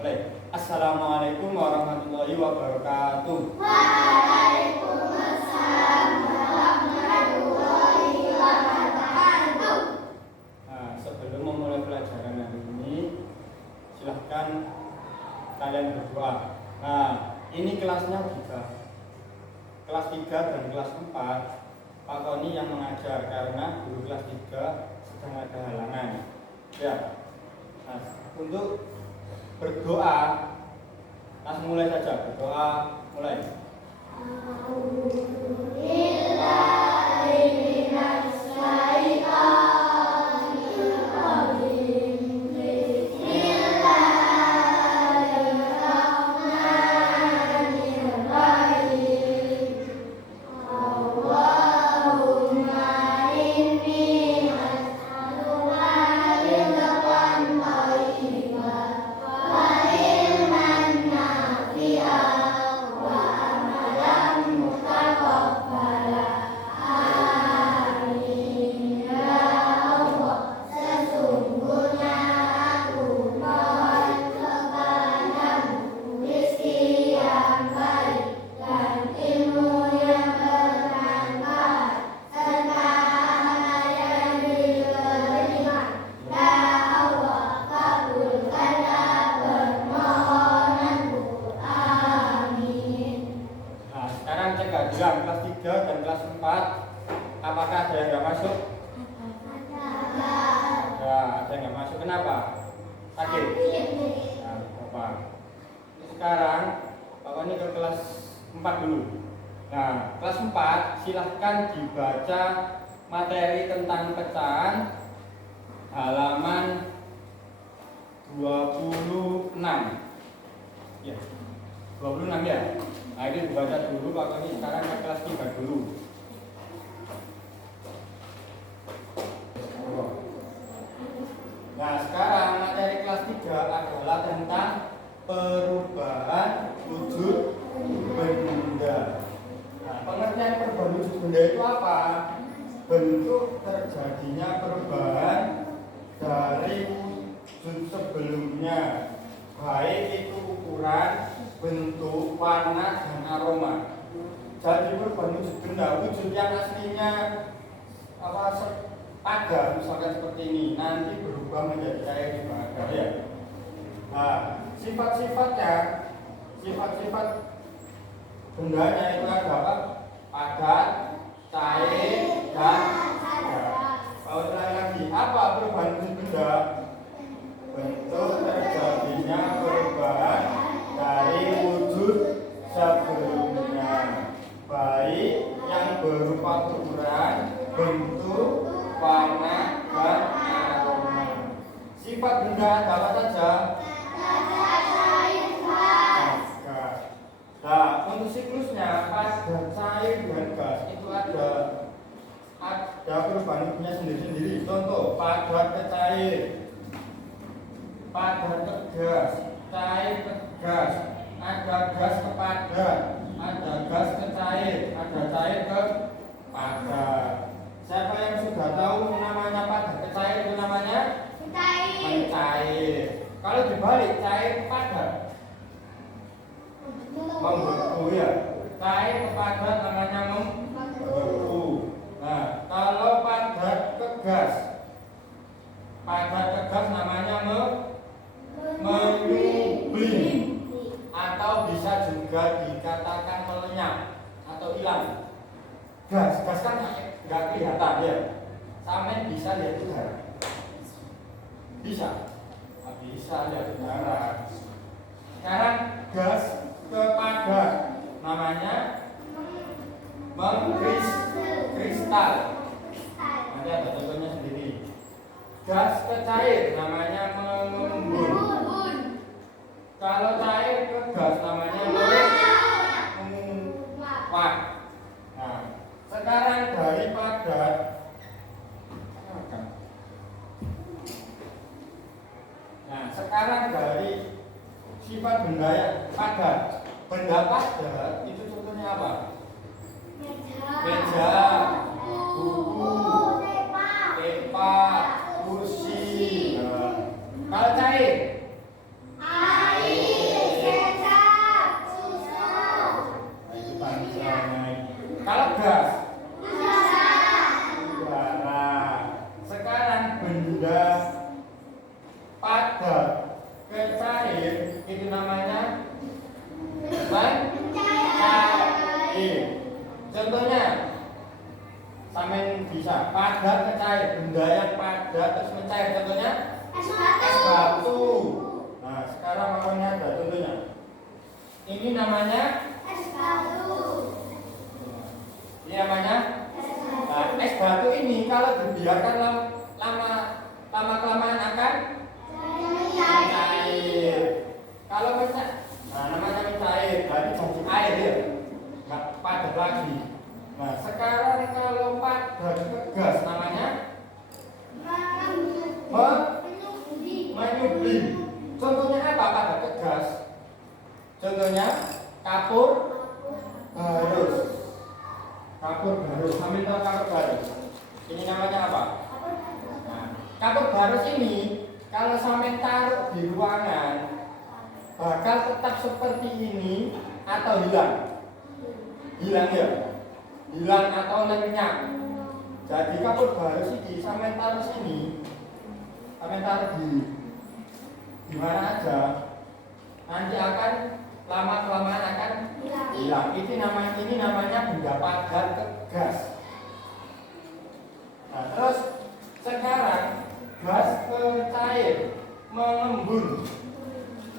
Mulai. Assalamualaikum warahmatullahi wabarakatuh. Waalaikumsalam warahmatullahi wabarakatuh. Nah, sebelum memulai pelajaran hari ini, silahkan kalian berdoa. Nah, ini kelasnya 3. Kelas 3 dan kelas 4 Pak Tony yang mengajar karena guru kelas 3 sedang ada halangan. Ya. Nah, untuk berdoa, langsung mulai saja. Berdoa mulai. Kelas 3 dan kelas 4, apakah ada yang nggak masuk? Ada yang nggak masuk. Kenapa? Sakit? Nah, apa? Sekarang Pak ini ke kelas 4 dulu. Nah, kelas 4 silahkan dibaca materi tentang pecahan halaman 26. Ya, 26 ya. Nah, ini dibaca dulu, Pak Tony sekarang ke kelas 3 dulu. Nah, sekarang materi kelas 3 adalah tentang perubahan wujud benda. Nah, pengertian perubahan wujud benda itu apa? Bentuk terjadinya perubahan dari wujud sebelumnya, baik itu ukuran, bentuk, warna, dan aroma. Jadi perubahan wujud benda, wujud yang aslinya pagar, misalkan seperti ini, nanti berubah menjadi cair di pagar ya. Nah, sifat-sifatnya, sifat-sifat bendanya itu ada apa? Padat, cair, dan pagar. Kalau sekali lagi, apa perubahan wujud benda? Bentuk terjadinya perubahan dari wujud sebelumnya, baik yang berupa ukuran, bentuk, warna, dan aroma. Sifat benda ada apa saja? Nah, untuk siklusnya pada cair dan gas itu ada perubahan wujudnya sendiri-sendiri. Contoh, padat ke cair, padat ke gas, cair ke gas, ada gas ke padat, ada gas ke cair, ada cair ke padat. Siapa yang sudah tahu namanya padat ke cair itu namanya mencair. Kalau dibalik cair ke padat, membeku ya. Cair ke padat namanya membeku. Nah, kalau padat ke gas, padat ke gas namanya menyublim, atau bisa juga dikatakan melenyap atau hilang. Gas kan nggak kelihatan ya. Sampai bisa lihat udara? Bisa? Nggak bisa lihat udara. Sekarang gas ke padat namanya mengkristal. Nanti ada contohnya sendiri. Gas ke cair namanya mengembun. Kalau cair ke gas namanya menguap. Nah, sekarang dari padat, nah sekarang dari sifat benda yang padat. Benda padat itu contohnya apa? Meja, buku, tepa, kursi. Kalau cair? padat terus mencair, contohnya Es es batu. Nah, sekarang lawannya ada contohnya. Ini namanya Es batu. ini namanya. Nah, es batu ini kalau dibiarkan lama kelamaan akan mencair. Kalau mencair, nah namanya mencair, berarti jadi air ya, nggak padat lagi. Nah, sekarang kalau padat ke gas namanya menyublim. Contohnya apa padat ke gas? Contohnya kapur barus. Kapur barus, ambil tahu kapur barus. Ini namanya apa? Nah, kapur barus ini kalau sampai taruh di ruangan bakal tetap seperti ini atau hilang? Hilang ya? Hilang atau lenyap. Jadi kapur barus ini sampai taruh sini, sampai taruh di mana aja, nanti akan lama kelamaan akan hilang. Ini namanya benda padat ke gas. Nah, terus sekarang gas ke cair mengembun.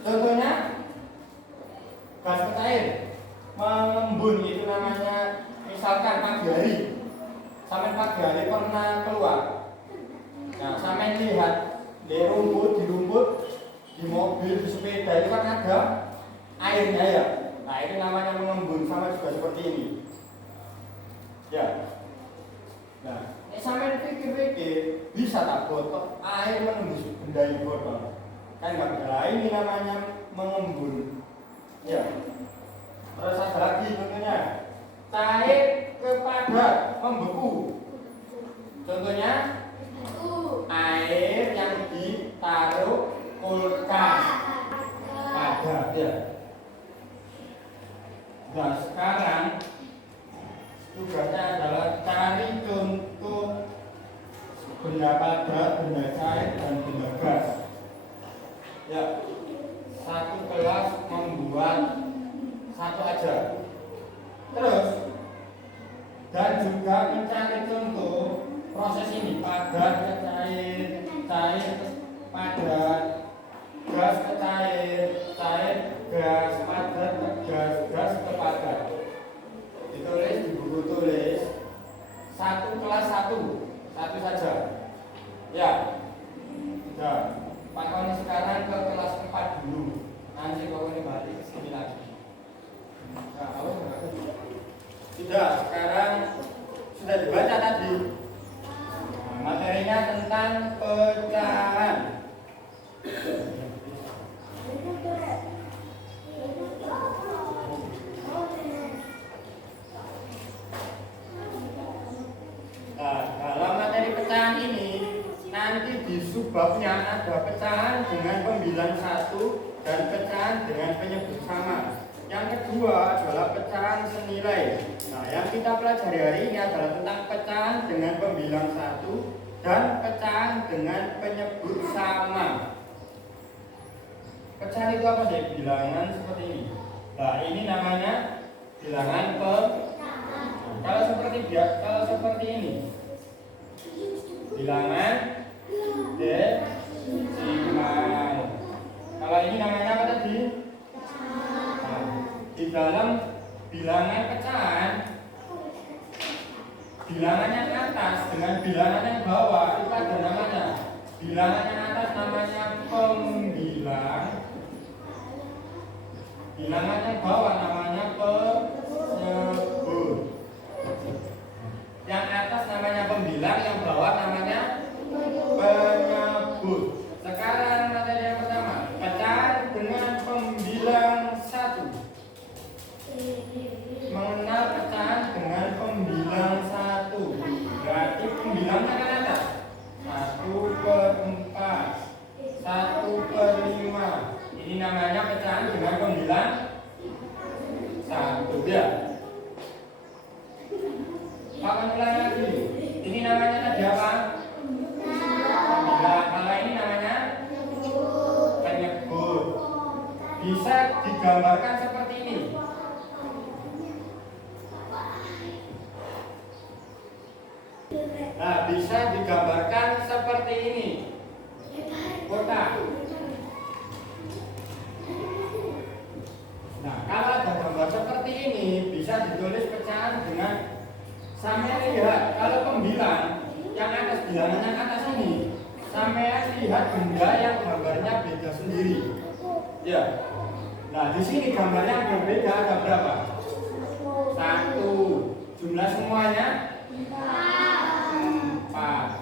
Contohnya gas ke cair mengembun itu namanya, misalkan pagi hari, sampai pagi hari pernah keluar. Nah, sampai lihat di rumput, di mobil, di sepeda itu kan ada airnya ya. Nah, itu namanya mengembun, sama juga seperti ini. Ya. Nah, ini sampai pikir-pikir bisa tak botol air menembus benda ini botol? Kan nggak bisa. Ini namanya mengembun. Ya. Terus ada lagi contohnya cair ke padat membeku. Contohnya air yang ditaruh kulkas padat ya. Nah, sekarang tugasnya adalah cari contoh benda padat, benda cair, dan benda gas. Ya, satu kelas membuat satu aja. Terus dan juga mencari contoh proses ini padat ke cair, cair ke padat, gas ke cair, cair gas, padat ke gas, gas ke padat. Ditulis di buku tulis satu kelas satu saja. Ya, sudah. Pak Koni sekarang ke kelas 4 dulu. Nanti Pak Koni balik ke sini lagi. Nah, kalau sudah, sekarang sudah dibaca tadi. Nah, materinya tentang pecahan. Nah, dalam materi pecahan ini nanti di subbabnya ada pecahan dengan pembilang satu dan pecahan dengan penyebut sama. Yang kedua adalah pecahan senilai. Nah, yang kita pelajari hari ini adalah tentang pecahan dengan pembilang satu dan pecahan dengan penyebut sama. Pecahan itu apa sih? Bilangan seperti ini. Nah, ini namanya bilangan pecahan. Kalau seperti ini, bilangan desimal. Kalau ini namanya apa tadi? Di dalam bilangan pecahan, bilangan yang atas dengan bilangan yang bawah itu ada namanya. Bilangan yang atas namanya pembilang, bilangan yang bawah namanya penyebut. Yang atas namanya pembilang, yang bawah namanya penyebut. Sekarang materi yang pertama, pecahan dengan pembilang satu. Mengenal pecahan dengan pembilang satu. Berarti pembilangnya kan ada 1/4, 1/5. Ini namanya pecahan dengan pembilang satu ya. Akan ulang lagi. Ini namanya tadi apa? Pembilang. Kalau ini namanya penyebut. Bisa digambarkan seperti ini. Nah, bisa digambarkan seperti ini. ada benda yang gambarnya beda sendiri. Ya. Nah, di sini gambarnya yang berbeda ada berapa? 1. Jumlah semuanya 4.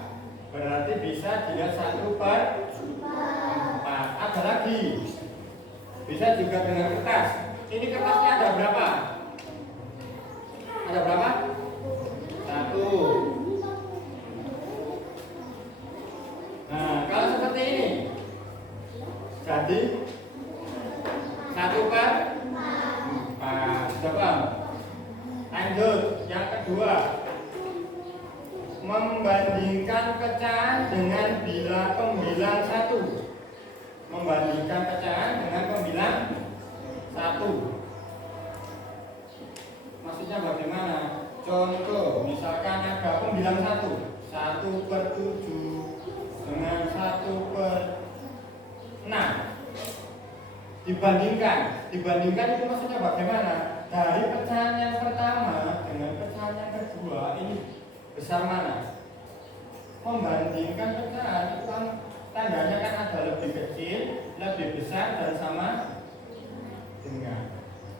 Berarti bisa dilihat 1/4. Ada lagi. Bisa juga dengan kertas. Ini kertasnya ada berapa? Ada berapa? 1. Nah, kalau seperti ini, jadi 1/4. Sudah paham? Lanjut, yang kedua, membandingkan pecahan dengan pembilang 1. Membandingkan pecahan dengan pembilang 1. Maksudnya bagaimana? Contoh, misalkan ada pembilang 1, 1/7 dengan 1/6. Dibandingkan itu maksudnya bagaimana? Dari pecahan yang pertama dengan pecahan yang kedua, ini besar mana? Membandingkan pecahan itu kan tandanya kan ada lebih kecil, lebih besar, dan sama dengan.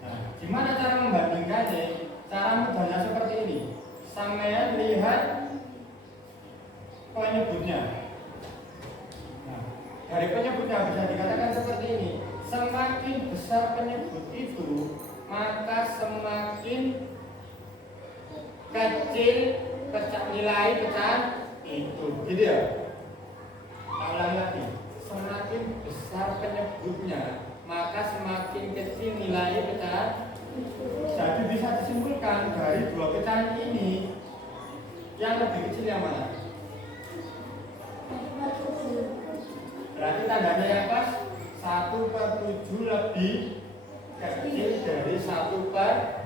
Nah, gimana cara membandingkannya? Cara mudahnya seperti ini. Sampean lihat penyebutnya. Nah, dari penyebutnya bisa dikatakan seperti ini. Semakin besar penyebut itu, maka semakin kecil nilai pecahan itu. Gitu ya? Ulang lagi. Semakin besar penyebutnya, maka semakin kecil nilai pecahan. Jadi bisa disimpulkan dari dua pecahan ini, yang lebih kecil yang mana? Berarti tandanya yang pas 1/7 lebih kecil dari 1/.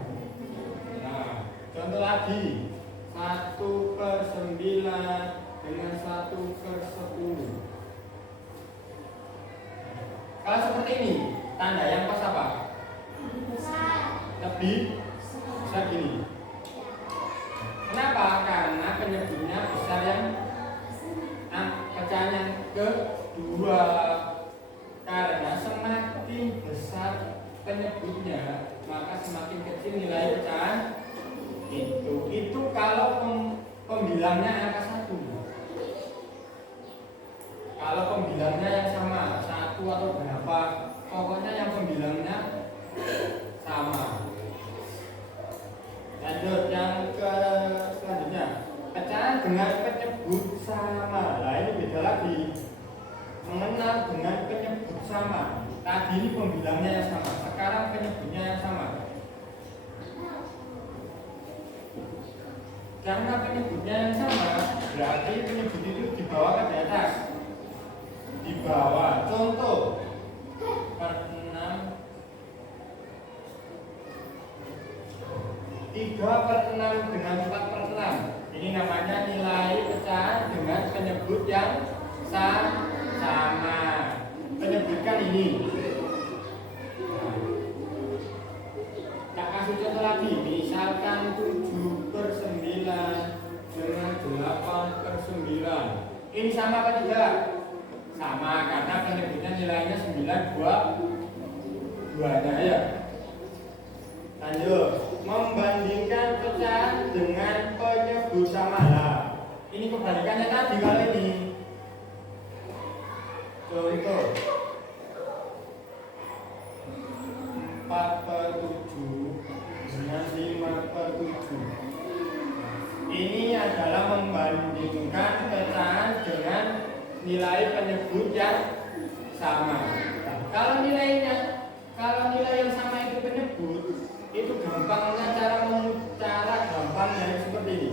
Nah, contoh lagi 1/9 dengan 1/10. Kalau seperti ini, tanda yang pas apa? Lebih besar gini. Kenapa? Karena penyebutnya besar yang pecahan yang kedua. Karena semakin besar penyebutnya, maka semakin kecil nilai pecahan itu. Itu kalau pembilangnya angka 1. Kalau pembilangnya yang sama, 1 atau berapa, pokoknya yang pembilangnya sama. Lanjut yang selanjutnya, pecahan dengan penyebut sama. Nah, ini beda lagi. Mengenal dengan penyebut sama. Tadi ini pembilangnya yang sama, sekarang penyebutnya yang sama. Karena penyebutnya yang sama, berarti penyebut itu dibawa ke atas. Di bawah. Contoh 4/6. 3/6 dengan 4/6. Ini namanya nilai pecahan dengan penyebut yang sama. Penyebutkan ini. Tak kasih contoh lagi. Misalkan 7/9 dengan 8/9. Ini sama apa tidak? Sama, karena penyebutnya nilainya 9 2-nya ya. Lanjut, membandingkan pecahan dengan penyebut sama. Nah, ini kebalikannya tadi kalau ini. Contoh 4/7 dengan 5/7. Ini adalah membandingkan pecahan dengan nilai penyebut yang sama. Nah, kalau nilai yang sama itu penyebut, itu gampangnya cara gampangnya seperti ini.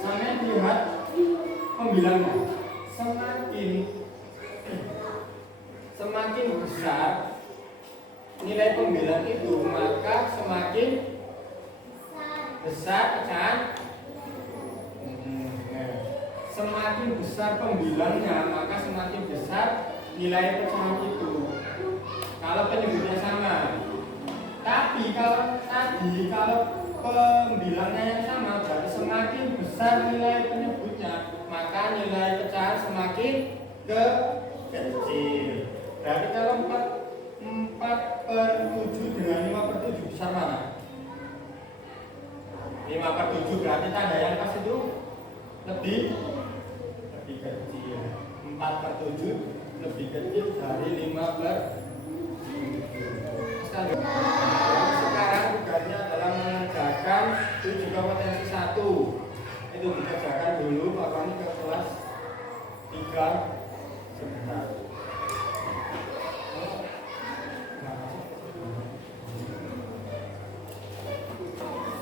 Sampai lihat pembilangnya. Semakin besar nilai pembilang itu, maka semakin besar pecahan. Semakin besar pembilangnya, maka semakin besar nilai pecahan itu. Kalau penyebutnya sama. Tapi kalau pembilangnya yang sama, berarti semakin besar nilai penyebutnya, maka nilai pecahan semakin kecil. Berarti kalau 4/7 dengan 5/7 besar mana? 5/7 berarti tanda yang pas itu lebih kecil. 4/7 lebih kecil dari 5/7. Sekarang tugasnya adalah mengerjakan 7 kompetensi 1. Itu dikerjakan dulu, Pak Fani ke kelas 3 sebentar.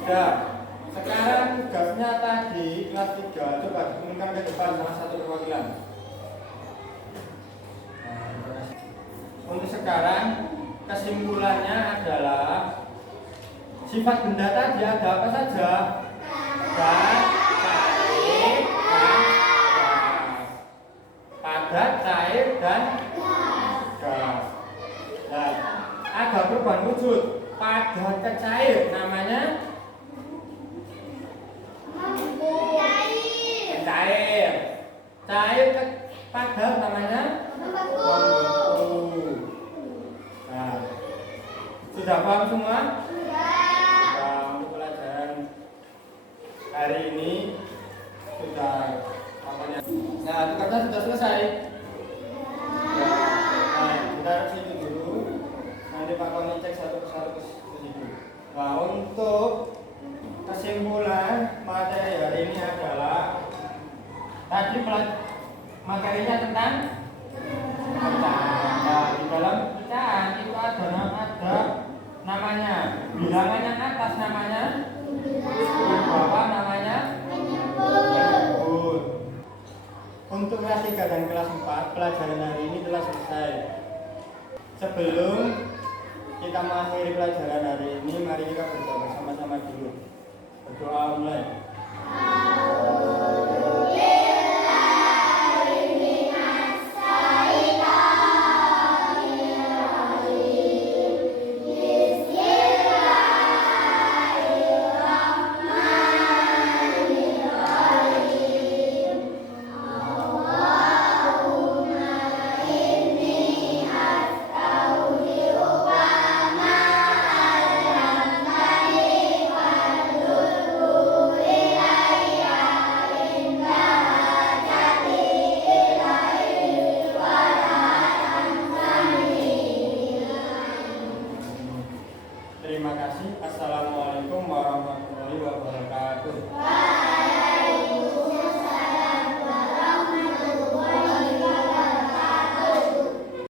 Nah, sekarang tugasnya tadi kelas 3, coba diturunkan ke depan salah satu perwakilan. Untuk sekarang kesimpulannya adalah sifat benda tadi ada apa saja? Padat, cair, dan gas. Padat, cair, dan gas. Nah, ada perubahan wujud. Padat ke cair namanya cair. Cair ke padat namanya membeku. Nah, sudah paham semua? Sudah. Untuk pelajaran hari ini sudah namanya. Nah, tugasnya sudah selesai. Nah, kita review dulu. Nanti Pak Koni cek satu persatu ke situ. Nah, untuk kesimpulan materi hari ini adalah tadi materinya tentang pecahan. Nah, di dalam pecahan itu ada namanya, bilangan yang atas namanya, yang bawah namanya penyebut. Untuk kelas 3 dan kelas 4 pelajaran hari ini telah selesai. Sebelum kita mengakhiri pelajaran hari ini, mari kita berdoa bersama-sama dulu. Berdoa mulai. Terima kasih. Assalamualaikum warahmatullahi wabarakatuh.